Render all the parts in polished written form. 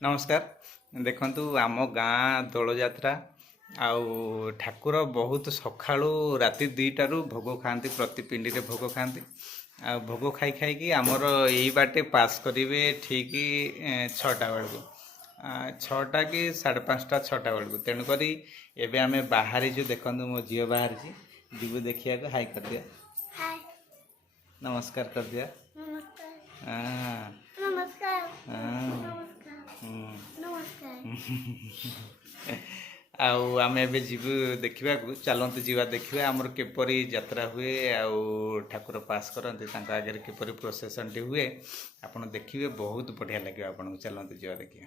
नमस्कार देखु आम गाँ दोल जात्रा आउ ठाकुर बहुत सकाळु राति 2टारू भोग खाती प्रति पिंडी रे भोग खाती आ भोग खाई खाई आमर यही बाटे पास करेंगे ठीक 6टा बेलू 6टा कि 5:30 6टा बेलू तेणुक एवं आम बाहरी जो देखु मो झील बाहर जीवु देखा हाई कर दिया नमस्कार कर दिया आउ आम एबे जीवु देखा चलते जीवा देखा आमर केपरी यात्रा हुए आउ ठाकुर पास करते आगे किपरि प्रोसेसन टी हुए आपन देखिए बहुत बढ़िया लगे आपन चलते जीवा देखिए।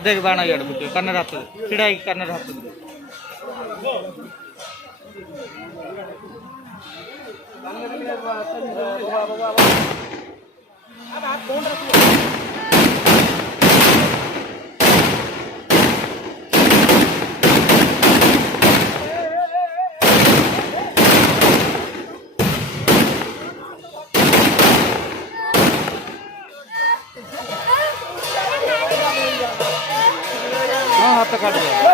देख बाण इड फुटे कन्नर हाथ छिड़ा कन्नर हाथ हाँ हाथ काट दिया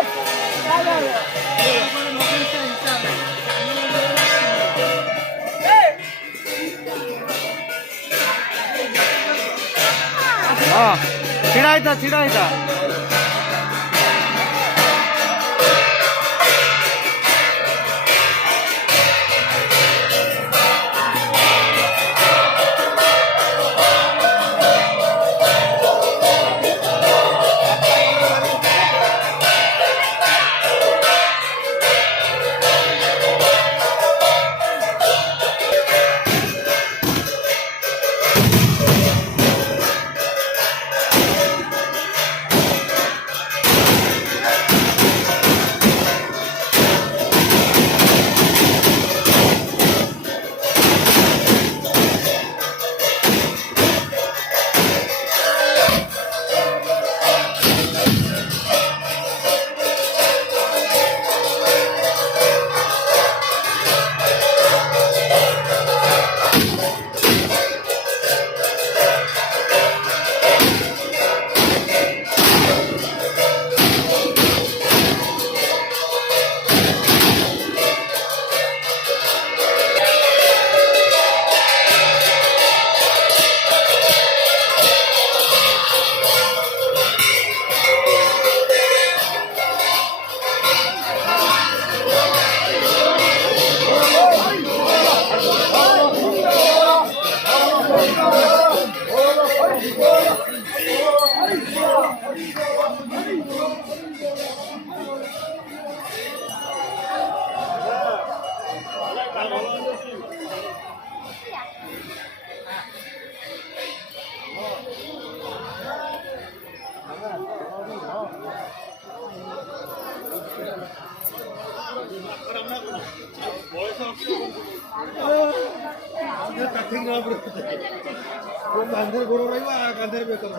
हाँ छिड़ा था कांदे बरोबर आहे कांदे बेकार